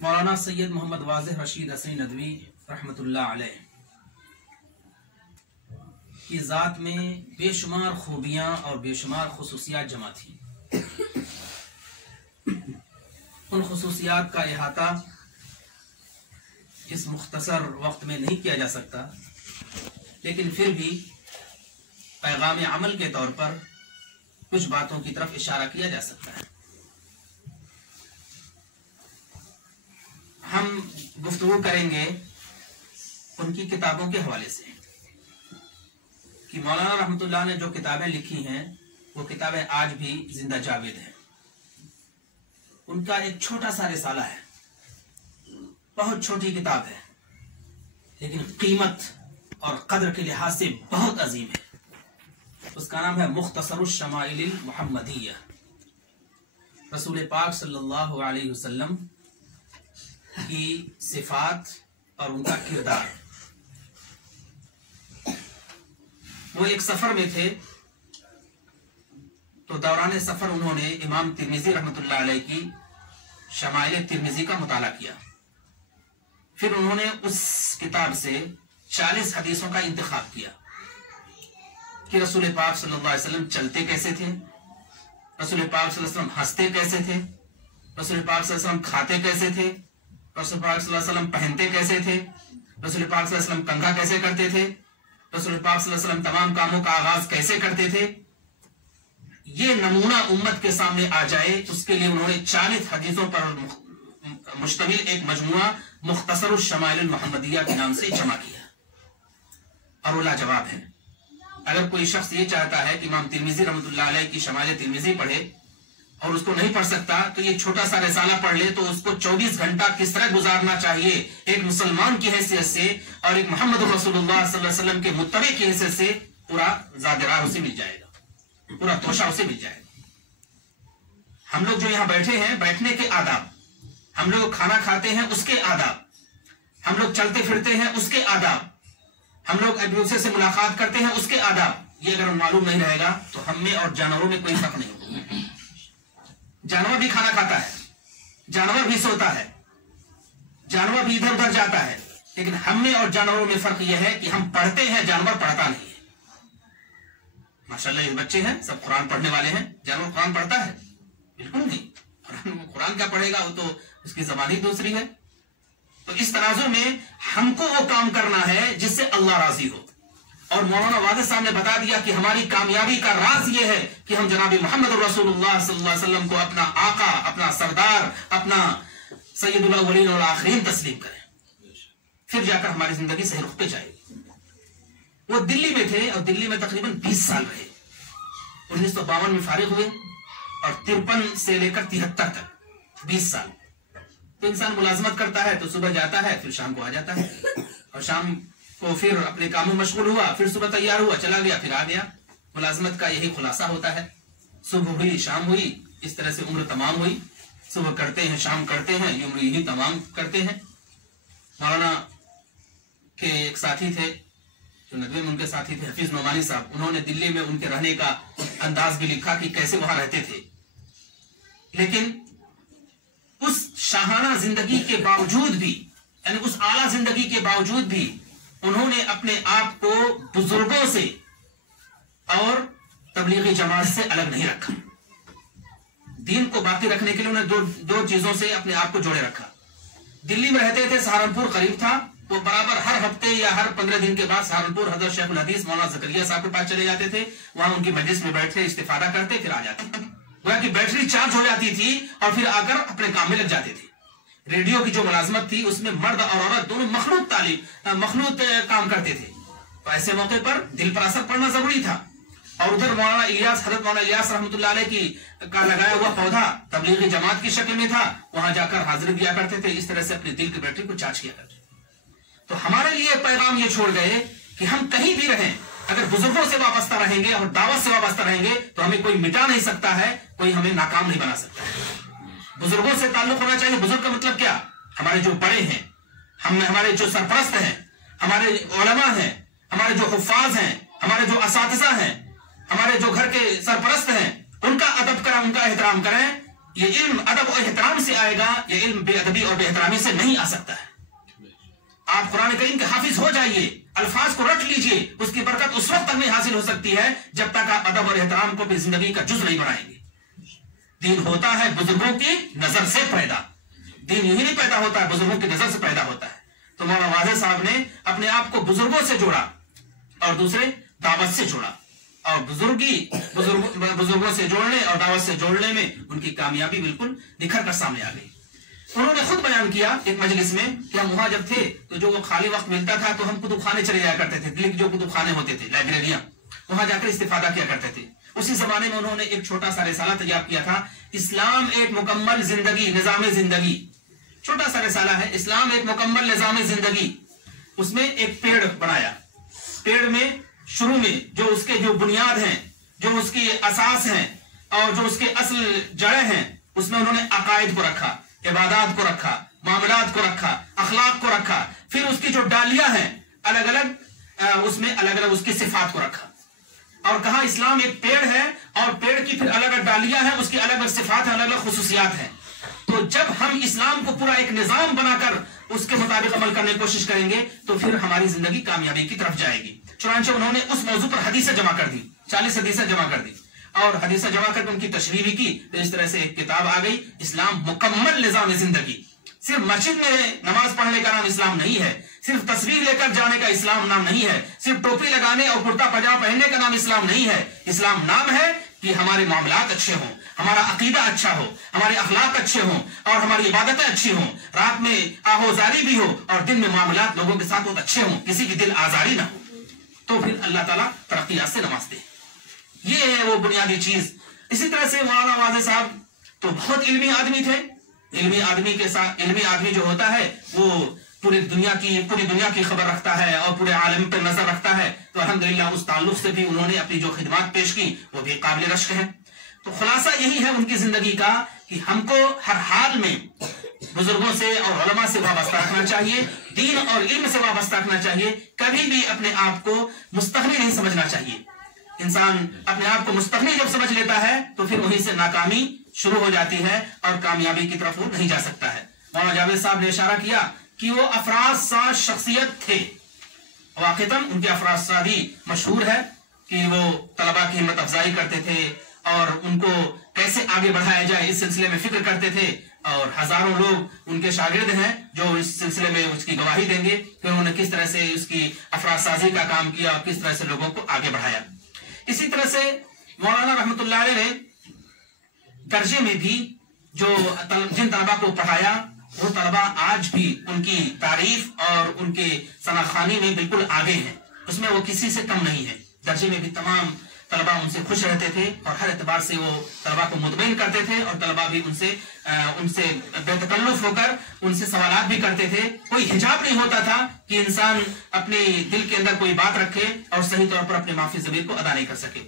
मौलाना सैयद मोहम्मद वाज़िह रशीद हसनी नदवी रहमतुल्लाह अलैह की ज़ात में बेशुमार खूबियाँ और बेशुमार खुसूसियात जमा थी। उन खुसूसियात का इहाता इस मुख्तसर वक्त में नहीं किया जा सकता, लेकिन फिर भी पैगाम अमल के तौर पर कुछ बातों की तरफ इशारा किया जा सकता है। हम गुफ्तगू करेंगे उनकी किताबों के हवाले से कि मौलाना रहमतुल्लाह ने जो किताबें लिखी हैं वो किताबें आज भी जिंदा जावेद हैं। उनका एक छोटा सा रिसाला है, बहुत छोटी किताब है, लेकिन कीमत और कद्र के लिहाज से बहुत अजीम है। उसका नाम है मुख्तसरुश शमाइलिल मुहम्मदिया। रसूल पाक सल्लल्लाहु अलैहि वसल्लम की सिफात और उनका किरदार। वो एक सफर में थे, तो दौरान सफर उन्होंने इमाम तिर्मिजी रहमतुल्लाह अलैह की शमाइल तिर्मिजी का मुताला किया। फिर उन्होंने उस किताब से 40 हदीसों का इंतखाब किया कि रसूल पाक सल्लल्लाहु अलैहि वसल्लम चलते कैसे थे, रसूल पाक सल्लल्लाहु अलैहि वसल्लम हंसते कैसे थे, रसूल पाक सल्लल्लाहु अलैहि वसल्लम खाते कैसे थे, रसूल पाक सल्लल्लाहु अलैहि वसल्लम पहनते कैसे थे, रसूल पाक सल्लल्लाहु अलैहि वसल्लम कंघा कैसे करते थे, रसूल पाक सल्लल्लाहु अलैहि वसल्लम तमाम कामों का आगाज कैसे करते थे। ये नमूना उम्मत के सामने आ जाए, उसके लिए उन्होंने 40 हदीसों पर मुश्तमिल एक मजमुआ मुख्तसरुश शमाइल मुहम्मदिया के नाम से जमा किया। और वो लाजवाब है। अगर कोई शख्स ये चाहता है कि इमाम तिर्मिजी रहमतुल्लाह अलैह की शमाइल तिर्मिजी पढ़े और उसको नहीं पढ़ सकता, तो ये छोटा सा रिसाला पढ़ ले, तो उसको 24 घंटा किस तरह गुजारना चाहिए एक मुसलमान की हैसियत से और एक मोहम्मद रसूलुल्लाह सल्लल्लाहु अलैहि वसल्लम के मुत्तबे की हैसियत से पूरा ज़ादिरा उसे मिल जाएगा, पूरा तोशा उसे मिल जाएगा। हम लोग जो यहाँ बैठे हैं, बैठने के आदाब, हम लोग खाना खाते हैं उसके आदाब, हम लोग चलते फिरते हैं उसके आदाब, हम लोग एक दूसरे से मुलाकात करते हैं उसके आदाब, ये अगर मालूम नहीं रहेगा तो हम में और जानवरों में कोई फर्क नहीं होगा। जानवर भी खाना खाता है, जानवर भी सोता है, जानवर भी इधर उधर जाता है, लेकिन हम में और जानवरों में फर्क यह है कि हम पढ़ते हैं, जानवर पढ़ता नहीं है। माशाल्लाह ये बच्चे हैं सब कुरान पढ़ने वाले हैं, जानवर कुरान पढ़ता है? बिल्कुल नहीं। कुरान क्या पढ़ेगा, वो तो उसकी ज़बान ही दूसरी है। तो इस तराजू में हमको वो काम करना है जिससे अल्लाह राजी हो। और मौलाना वाज़िह साहब ने बता दिया कि हमारी कामयाबी का राज ये है कि हम जनाब मोहम्मद रसूलुल्लाह सल्लल्लाहु अलैहि वसल्लम को अपना आका, अपना सरदार, अपना सैयदुल अव्वलीन वल आखिरीन तस्लीम करें, फिर जाकर हमारी जिंदगी सही रुख पे जाएगी। वो दिल्ली में थे और दिल्ली में तकरीबन 20 साल रहे। 1952 में फारिग हुए और 53 से लेकर 73 तक 20 साल। तो इंसान मुलाजमत करता है तो सुबह जाता है, फिर शाम को आ जाता है, और शाम को फिर अपने कामों में मशगूल हुआ, फिर सुबह तैयार हुआ, चला गया, फिर आ गया। मुलाजमत का यही खुलासा होता है। सुबह हुई, शाम हुई, इस तरह से उम्र तमाम हुई। सुबह करते हैं, शाम करते हैं, ये उम्र यही तमाम करते हैं। मौलाना के एक साथी थे जो नदवे में उनके साथी थे, हफीज नोमानी साहब, उन्होंने दिल्ली में उनके रहने का अंदाज भी लिखा कि कैसे वहां रहते थे। लेकिन उस शाहाना जिंदगी के बावजूद भी, यानी उस आला जिंदगी के बावजूद भी, उन्होंने अपने आप को बुजुर्गों से और तबलीगी जमात से अलग नहीं रखा। दीन को बाकी रखने के लिए उन्होंने दो चीजों से अपने आप को जोड़े रखा। दिल्ली में रहते थे, सहारनपुर करीब था, वो बराबर हर हफ्ते या हर 15 दिन के बाद सहारनपुर हजरत शेखुल हदीस मौलाना ज़करिया साहब के पास चले जाते थे। वहां उनकी मजलिस में बैठते, इस्तिफादा करते, फिर आ जाते। गोया कि बैटरी चार्ज हो जाती थी और फिर आकर अपने काम में लग जाते थे। रेडियो की जो मुलाजमत थी उसमें मर्द और औरत दोनों मखलूत काम करते थे। तो ऐसे मौके पर दिल पर असर पड़ना जरूरी था। और उधर मौलाना इलियास, हजरत मौलाना इलियास रहमतुल्लाह अलैह की का लगाया हुआ पौधा तबलीगी जमात की शक्ल में था, वहां जाकर हाजिर किया करते थे। इस तरह से अपने दिल की बैटरी को चार्ज किया करते। तो हमारे लिए पैगाम ये छोड़ गए कि हम कहीं भी रहें, अगर बुजुर्गों से वाबस्ता रहेंगे और दावत से वाबस्ता रहेंगे तो हमें कोई मिटा नहीं सकता है, कोई हमें नाकाम नहीं बना सकता है। बुजुर्गों से ताल्लुक होना चाहिए। बुजुर्ग का मतलब क्या? हमारे जो बड़े हैं, हमारे जो सरपरस्त हैं, हमारे उलमा हैं, हमारे जो हुफ्फाज हैं, हमारे जो असातिज़ा हैं, हमारे जो घर के सरपरस्त हैं, उनका अदब करें, उनका एहतराम करें। یہ علم ادب اور احترام سے آئے گا، یہ علم بے ادبی اور بے احترامی سے نہیں آ سکتا ہے۔ آپ قرآن کریم کے حافظ ہو جائیے، الفاظ کو رٹ لیجئے، اس کی برکت اس وقت تک نہیں حاصل ہو سکتی ہے جب تک آپ ادب اور احترام کو بھی زندگی کا جز نہیں بنائیں گے۔ دین ہوتا ہے بزرگوں کی نظر سے پیدا، دین یہی نہیں پیدا ہوتا ہے، بزرگوں کی نظر سے پیدا ہوتا ہے۔ تو مولانا واضح صاحب نے اپنے آپ کو بزرگوں سے جوڑا اور دوسرے دعوت سے جوڑا، اور بزرگوں سے جوڑنے اور دعوت سے جوڑنے میں ان کی کامیابی بالکل نکھر کر سامنے آ گئی۔ انہوں نے خود بیان کیا ایک مجلس میں کہ ہم وہاں جب تھے تو جو وہ خالی وقت ملتا تھا تو ہم کتب خانے چلے جایا کرتے تھے، دلی کے جو کتب خانے ہوتے تھے، لائبریریاں، وہاں جا کر استفادہ کیا کرتے تھے۔ اسی زمانے میں انہوں نے ایک چھوٹا سا رسالہ تیار کیا تھا، اسلام ایک مکمل زندگی، نظام زندگی، چھوٹا سا رسالہ ہے، اسلام ایک مکمل نظام زندگی۔ اس میں ایک پیڑ بنایا، پیڑ میں شروع میں جو اس کے جو بنیاد ہیں، جو اس کی اساس ہیں اور جو اس کے اصل جڑیں ہیں، اس میں انہوں نے عقائد کو رکھا، عبادات کو رکھا، معاملات کو رکھا، اخلاق کو رکھا، پھر اس کی جو ڈالیاں ہیں الگ الگ، اس میں الگ الگ اس کی صفات کو رکھا، اور کہا اسلام ایک پیڑ ہے اور پیڑ کی پھر الگ الگ ڈالیاں ہیں، اس کی الگ الگ صفات ہیں، الگ الگ خصوصیات ہیں۔ تو جب ہم اسلام کو پورا ایک نظام بنا کر اس کے مطابق عمل کرنے کی کوشش کریں گے تو پھر ہماری زندگی کامیابی کی طرف جائے گی۔ چنانچہ انہوں نے اس موضوع پر حدیثیں جمع کر دی، 40 حدیثیں جمع کر دی، اور حدیثیں جمع کر کے ان کی تشریح بھی کی۔ تو اس طرح سے ایک کتاب آ گئی، اسلام مکمل نظام زندگی۔ صرف مسجد میں نماز پڑھنے کا نام اسلام نہیں ہے، صرف تصویر لے کر جانے کا اسلام نام نہیں ہے، صرف ٹوپی لگانے اور کرتا پاجامہ پہننے کا نام اسلام نہیں ہے۔ اسلام نام ہے کہ ہمارے معاملات اچھے ہوں، ہمارا عقیدہ اچھا ہو، ہمارے اخلاق اچھے ہوں اور ہماری عبادتیں اچھی ہوں، رات میں آہوزاری بھی ہو اور دن میں معاملات لوگوں کے ساتھ بہت اچھے ہوں، کسی کی دل آزاری نہ ہو، تو پھر اللہ تعالیٰ ترقیات سے نوازتے ہیں۔ یہ ہے وہ بنیادی چیز۔ اسی طرح سے مولانا واضح صاحب تو بہت علمی آدمی تھے۔ علمی آدمی کے ساتھ، علمی آدمی جو ہوتا ہے وہ پوری دنیا کی خبر رکھتا ہے اور پورے عالم پر نظر رکھتا ہے، تو الحمدللہ اس تعلق سے بھی انہوں نے اپنی جو خدمات پیش کی وہ بھی قابل رشک ہیں۔ تو خلاصہ یہی ہے ان کی زندگی کا کہ ہم کو ہر حال میں بزرگوں سے اور علماء سے وابستہ رکھنا چاہیے، دین اور علم سے وابستہ رکھنا چاہیے، کبھی بھی اپنے آپ کو مستغنی نہیں سمجھنا چاہیے۔ انسان اپنے آپ کو مستغنی جب سمجھ لیتا ہے تو پھر وہیں سے ناکامی شروع ہو جاتی ہے اور کامیابی کی طرف وہ نہیں جا سکتا ہے۔ مولانا جاوید صاحب نے اشارہ کیا کہ وہ افراد ساز شخصیت تھے، واقعتاً ان کے افراد سازی مشہور ہے کہ وہ طلباء کی ہمت افزائی کرتے تھے اور ان کو کیسے آگے بڑھایا جائے اس سلسلے میں فکر کرتے تھے، اور ہزاروں لوگ ان کے شاگرد ہیں جو اس سلسلے میں اس کی گواہی دیں گے کہ انہوں نے کس طرح سے اس کی افراد سازی کا کام کیا اور کس طرح سے لوگوں کو آگے بڑھایا۔ اسی طرح سے مولانا رحمۃ اللہ علیہ نے درجے میں بھی جو جن طلباء کو پڑھایا وہ طلباء آج بھی ان کی تعریف اور ان کے ثناخوانی میں بالکل آگے ہیں، اس میں وہ کسی سے کم نہیں ہے۔ درجے میں بھی تمام طلباء ان سے خوش رہتے تھے اور ہر اعتبار سے وہ طلباء کو مطمئن کرتے تھے، اور طلباء بھی ان سے بے تکلف ہو کر ان سے سوالات بھی کرتے تھے۔ کوئی حجاب نہیں ہوتا تھا کہ انسان اپنے دل کے اندر کوئی بات رکھے اور صحیح طور پر اپنے معافی ضمیر کو ادا نہیں کر سکے۔